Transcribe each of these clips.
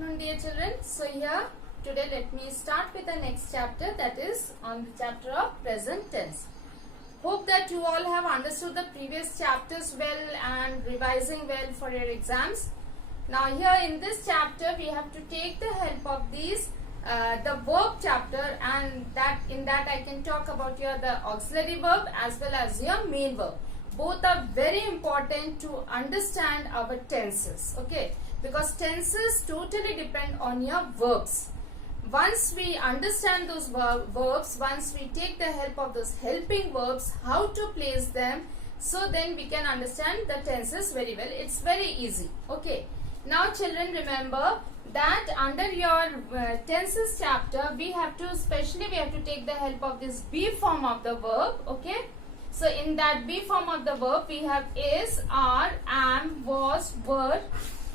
afternoon, dear children. So here today let me start with the next chapter, that is on the chapter of present tense. Hope that you all have understood the previous chapters well and revising well for your exams. Now here in this chapter we have to take the help of these the verb chapter, and in that I can talk about the auxiliary verb as well as your main verb. Both are very important to understand our tenses, okay, because tenses totally depend on your verbs. Once we understand those verbs, once we take the help of those helping verbs, how to place them, so then we can understand the tenses very well. It's very easy, okay. Now children, remember that under your tenses chapter we have to take the help of this be form of the verb, okay. So in that be form of the verb we have is, are, am, was, were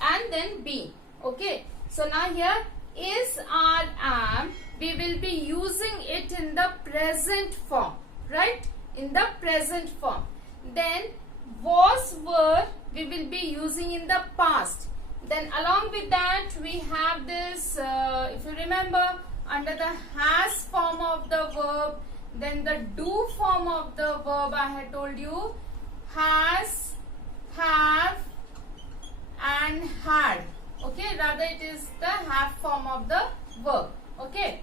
and then be, okay. So now here is, are, am, we will be using it in the present form, right, in the present form. Then was, were, we will be using in the past. Then along with that we have this, if you remember, under the has form of the verb, then the do form of the verb I had told you, has, have and had, okay, rather it is the have form of the verb, okay.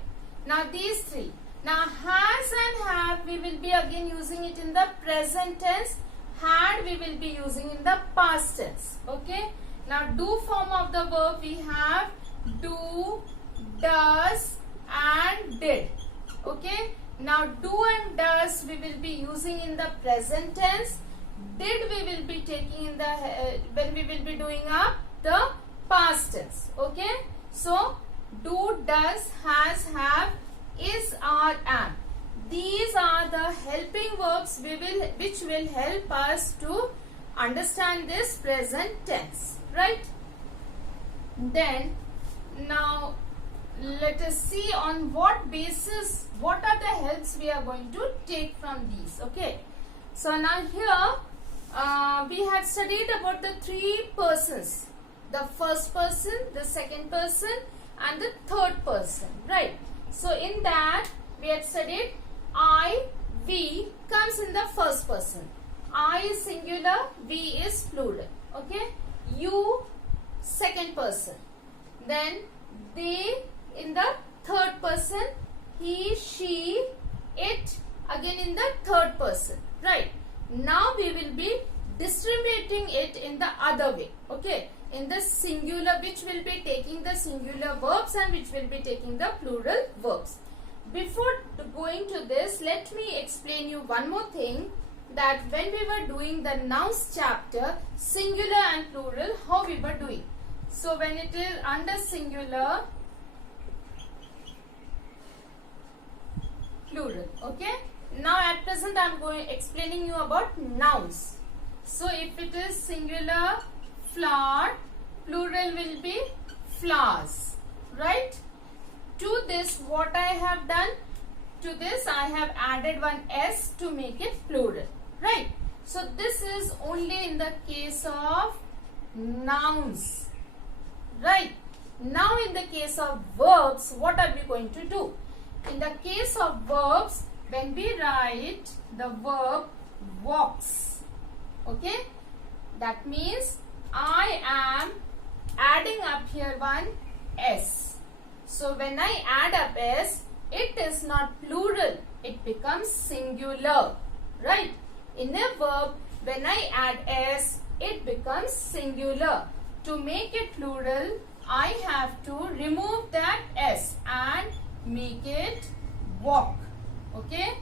Now these three, now has and have we will be again using it in the present tense, had we will be using in the past tense, okay. Now do form of the verb we have do, does and did, okay. Now do and does we will be using in the present tense, did we will be taking in the when we will be doing up the past tense, okay. So do, does, has, have, is, are, am, these are the helping verbs which will help us to understand this present tense, right. Then now let us see on what basis, what are the helps we are going to take from these, okay. So now here we have studied about the three persons, the first person, the second person and the third person, right. So in that we had studied I, we comes in the first person, I is singular, we is plural, okay. You, second person, then they in the third person, he, she, it again in the third person, right. Now we will be distributing it in the other way, okay, in the singular, which will be taking the singular verbs and which will be taking the plural verbs. Before going to this, let me explain you one more thing, that when we were doing the nouns chapter, singular and plural, how we were doing. So when it is under singular, plural, okay. Now at present I am explaining you about nouns. So if it is singular flower, plural will be flowers, right. To this what I have done, to this I have added one s to make it plural, right. So this is only in the case of nouns, right. Now in the case of verbs, what are we going to do? In the case of verbs, when we write the verb walks, okay, that means I am adding up here one s. So when I add up s, it is not plural, it becomes singular, right. In a verb, when I add s, it becomes singular. To make it plural, I have to remove that s and make it walk, okay.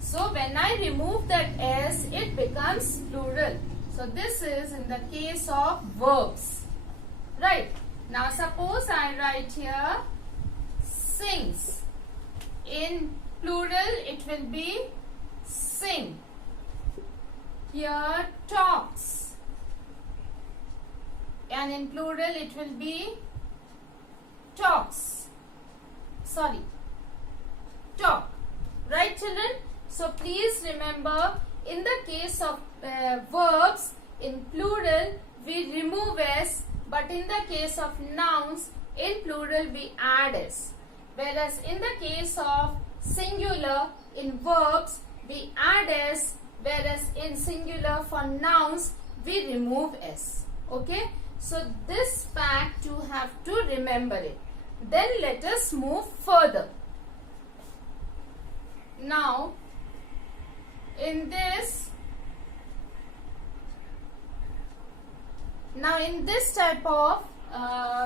So when I remove that s, it becomes plural. So this is in the case of verbs, right. Now suppose I write here sings, in plural it will be sing. Here talks, and in plural it will be talks, sorry, talk, right children. So please remember, in the case of verbs in plural we remove s but in the case of nouns, in plural we add s. Whereas in the case of singular, in verbs, we add s, whereas in singular for nouns, we remove s. Okay? So this fact you have to remember it. Then let us move further. Now, in this type of,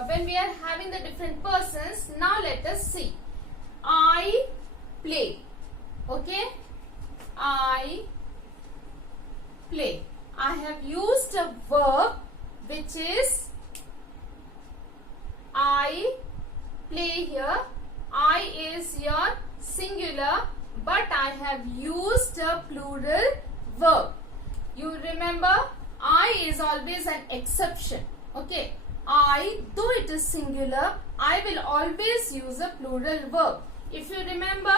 when we are having the different persons, now let us see. I play. Okay? I play. I have used a verb which is I play here. I is your singular, but I have used a plural verb. You remember, I is always an exception. Okay? I, though it is singular, I will always use a plural verb. If you remember,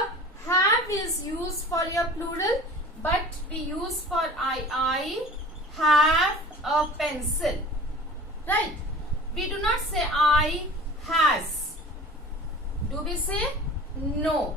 have is used for your plural, but we use for I have a pencil. Right? We do not say I has. Do we say? No.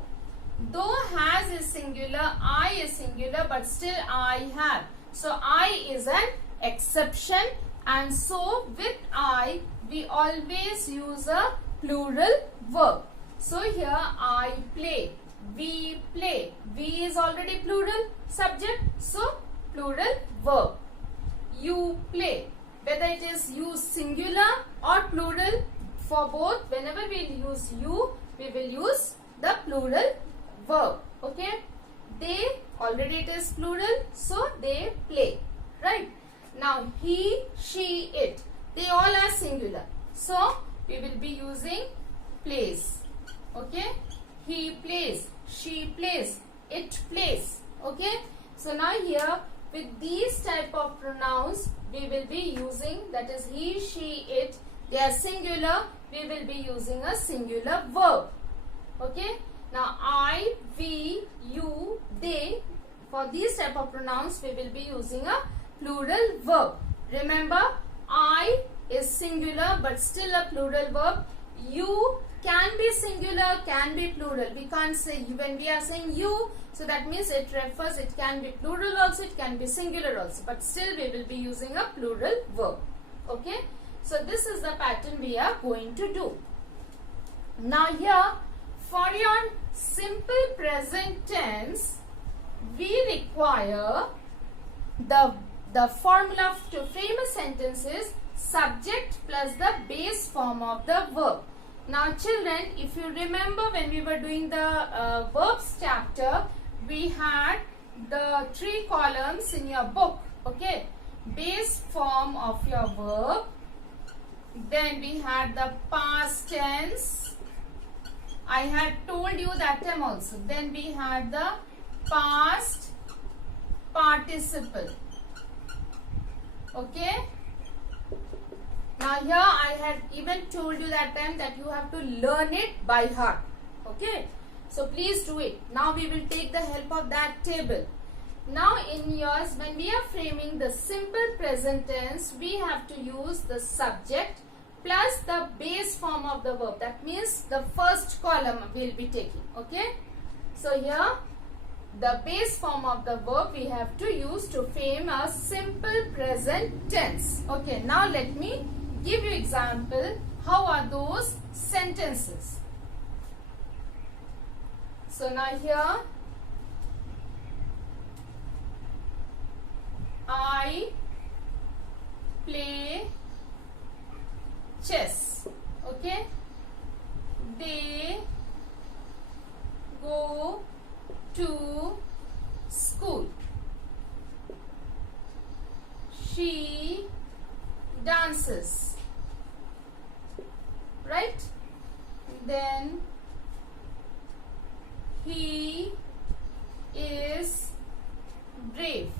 Though has is singular, I is singular, but still I have. So I is an exception, and so with I, we always use a plural verb. So here I play, we play. We is already plural subject, so plural verb. You play. Whether it is used singular or plural, for both, whenever we use you, we will use the plural verb. Okay? They, already it is plural, so they play. Right? Now, he, she, it. They all are singular. So, we will be using plays. Okay? He plays, she plays, it plays. Okay? So, now here, with these type of pronouns, we will be using, that is he, she, it. They are singular. We will be using a singular verb. Okay? Now, I, we, you, they. For these type of pronouns, we will be using a plural verb. Remember, I is singular, but still a plural verb. You can be singular, can be plural. We can't say, when we are saying you, so that means it refers, it can be plural also, it can be singular also. But still, we will be using a plural verb. Okay? So, this is the pattern we are going to do. Now, here, for your simple present tense, we require the formula to frame a sentence is subject plus the base form of the verb. Now, children, if you remember when we were doing the verbs chapter, we had the 3 columns in your book. Okay? Base form of your verb. Then we had the past tense. I had told you that time also. Then we had the past participle. Okay? Now here I had even told you that time that you have to learn it by heart. Okay? So please do it. Now we will take the help of that table. Now in yours, when we are framing the simple present tense, we have to use the subject plus the base form of the verb. That means the first column we will be taking. Okay? So here the base form of the verb we have to use to frame a simple present tense. Okay, now let me give you example. How are those sentences? So now here, I play chess. Okay? They go to school. She dances. Right? Then he is brave.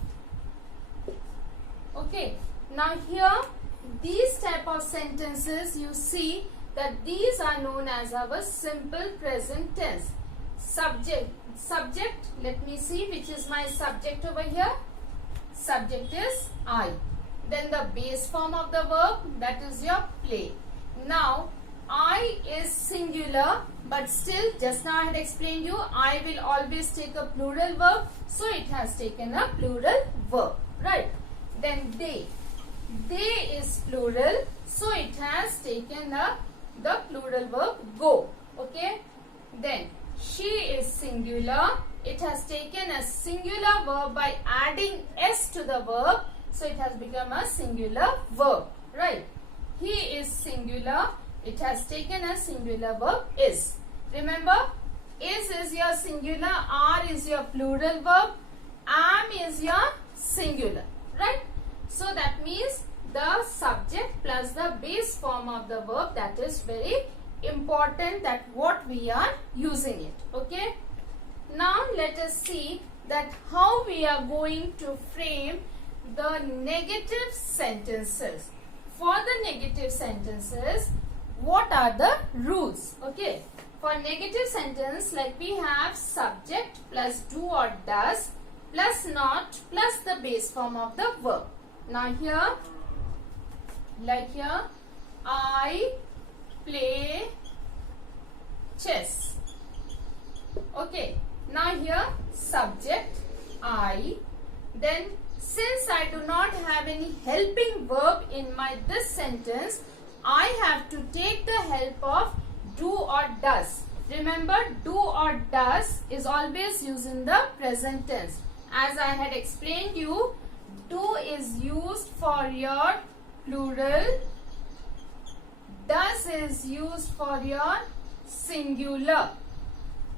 Okay. Now here, these type of sentences, you see that these are known as our simple present tense. Subject, let me see which is my subject over here. Subject is I. then the base form of the verb, that is your play. Now I is singular, but still just now I had explained you I will always take a plural verb, so it has taken a plural verb, right? Then they is plural, so it has taken the plural verb go, okay? Then she is singular, it has taken a singular verb by adding s to the verb, so it has become a singular verb, right? He is singular, it has taken a singular verb is. Remember, is your singular, are is your plural verb, am is your singular, right? So that means the subject plus the base form of the verb, that is very important, that what we are using it, okay? Now let us see that how we are going to frame the negative sentences. For the negative sentences, what are the rules? Okay, for negative sentence, like we have subject plus do or does plus not plus the base form of the verb. Now here, like here, I play chess. Okay, now here subject I, then since I do not have any helping verb in this sentence, I have to take the help of do or does. Remember, do or does is always used in the present tense. As I had explained you, do is used for your plural, does is used for your singular,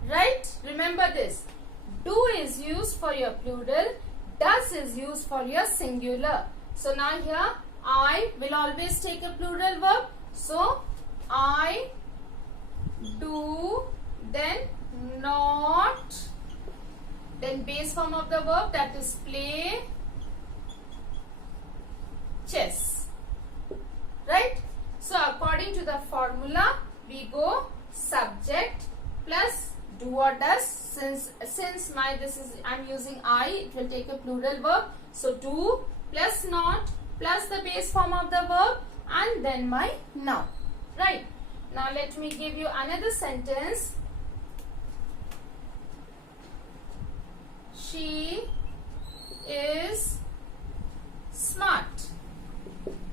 right? Remember this. Do is used for your plural, does is used for your singular. So now here I will always take a plural verb. So I do, then not, then base form of the verb, that is play chess, right? So according to the formula, we go subject plus do or does. Since I'm using I, it will take a plural verb. So do plus not plus the base form of the verb and then my noun, right? Now let me give you another sentence. She is smart.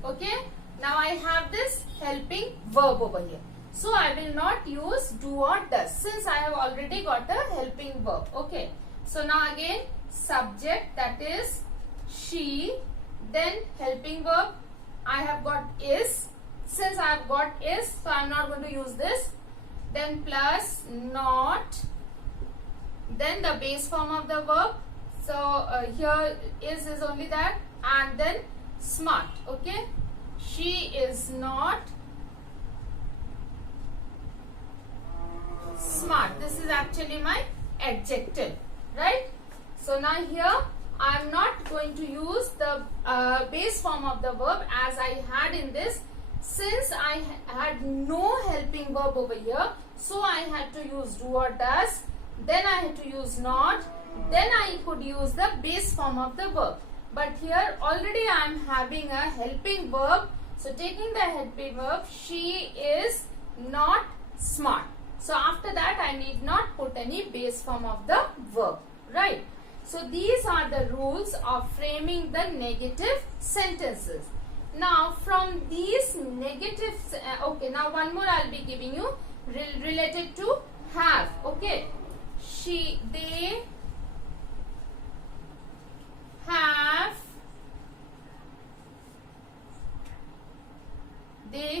Okay, now I have this helping verb over here. So I will not use do or does since I have already got a helping verb. Okay, so now again subject, that is she, then helping verb I have got is. Since I have got is, so I am not going to use this. Then plus not, then the base form of the verb. So here is only that, and then smart. Okay, she is not smart. This is actually my adjective, right? So now here I am not going to use the base form of the verb as I had in this. Since I had no helping verb over here, so I had to use do or does, then I had to use not, then I could use the base form of the verb. But here already I am having a helping verb, so taking the helping verb, she is not smart. So after that I need not put any base form of the verb, right? So these are the rules of framing the negative sentences. Now from these negatives, okay, now one more I'll be giving you related to have. Okay, they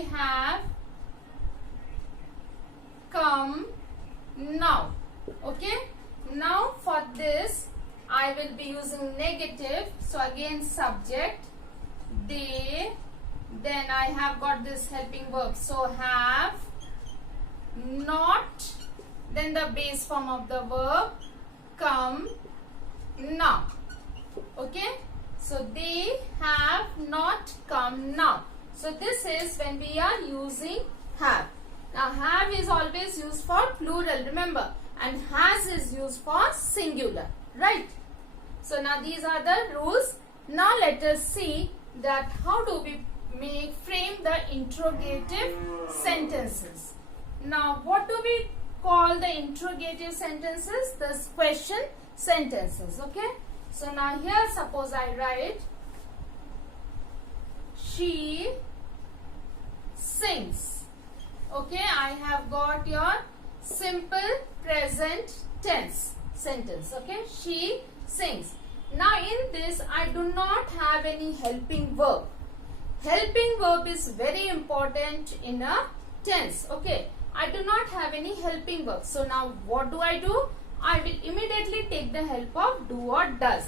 have come now. Okay, now for this I will be using negative. So again subject they, then I have got this helping verb. So have, not, then the base form of the verb come now. Okay, so they have not come now. So this is when we are using have. Now have is always used for plural, remember, and has is used for singular, right? So now these are the rules. Now let us see that how do we frame the interrogative sentences. Now what do we call the interrogative sentences? The question sentences. Okay. So now here suppose I write she sings. Okay, I have got your simple present tense sentence. Okay, she sings. Now in this I do not have any helping verb. Helping verb is very important in a tense. Okay, I do not have any helping verb. So now what do? I will immediately take the help of do or does.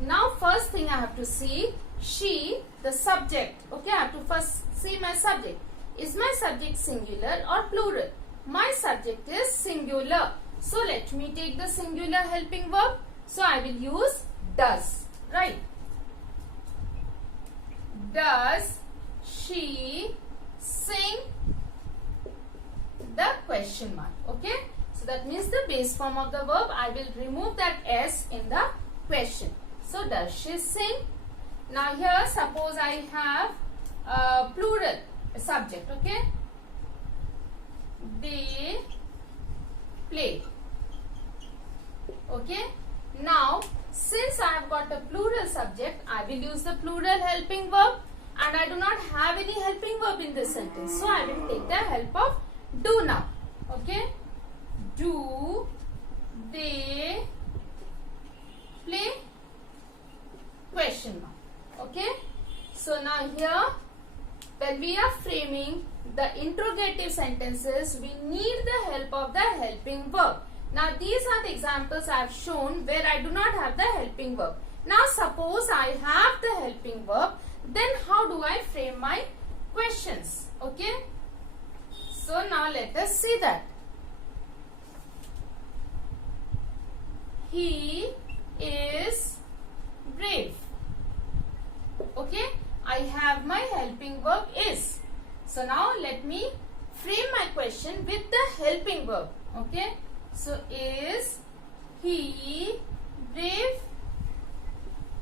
Now first thing I have to see she, the subject. Okay, I have to first see my subject. Is my subject singular or plural? My subject is singular. So let me take the singular helping verb. So I will use does. Right. Does she sing? The question mark. Okay. So that means the base form of the verb. I will remove that S in the question. So does she sing? Now here suppose I have plural subject. Okay. They play. Okay. Now since I have got a plural subject, I will use the plural helping verb, and I do not have any helping verb in this sentence. So I will take the help of do now. Okay. Do they play? Question mark. Okay. So now here when we are framing the interrogative sentences, we need the help of the helping verb. Now these are the examples I have shown where I do not have the helping verb. Now suppose I have the helping verb, then how do I frame my questions? Okay. So now let us see that. He is brave. Okay. I have my helping verb is. So now let me frame my question with the helping verb. Okay. So is he brave?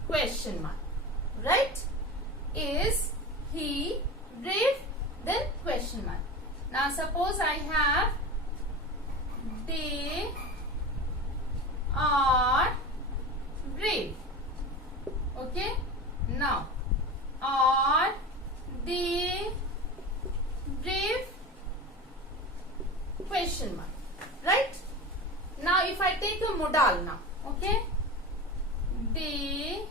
Question mark. Right? Is he brave? Then question mark. Now suppose I have they are brave. Okay. Now are they brave? Question mark. Right? Now if I take a modal now. Okay. They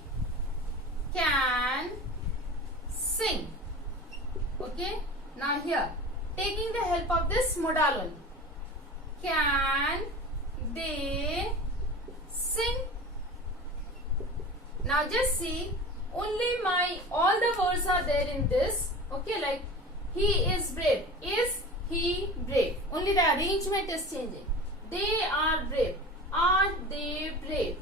can sing. Okay. Now here taking the help of this modal only. Can they sing? Now just see, only all the words are there in this. Okay, like he is brave. Is he brave? Only the arrangement is changing. They are brave. Are they brave?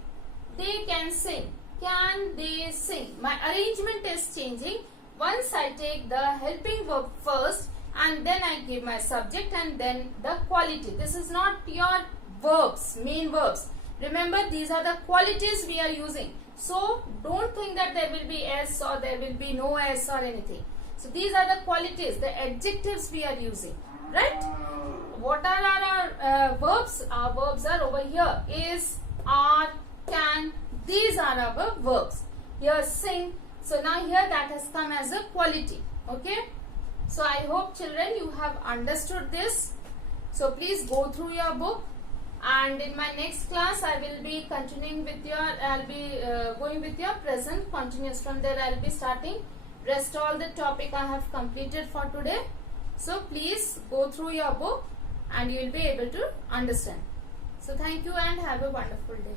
They can sing. Can they sing? My arrangement is changing. Once I take the helping verb first and then I give my subject and then the quality. This is not your verbs, main verbs. Remember, these are the qualities we are using. So don't think that there will be S or there will be no S or anything. So these are the qualities, the adjectives we are using. Right? What are our verbs? Our verbs are over here. Is, are, can. These are our verbs. Here sing. So now here that has come as a quality. Okay. So I hope children you have understood this. So please go through your book. And in my next class I will be continuing with your, I will be going with your present continuous. From there I will be starting rest all the topic I have completed for today. So please go through your book and you will be able to understand. So thank you and have a wonderful day.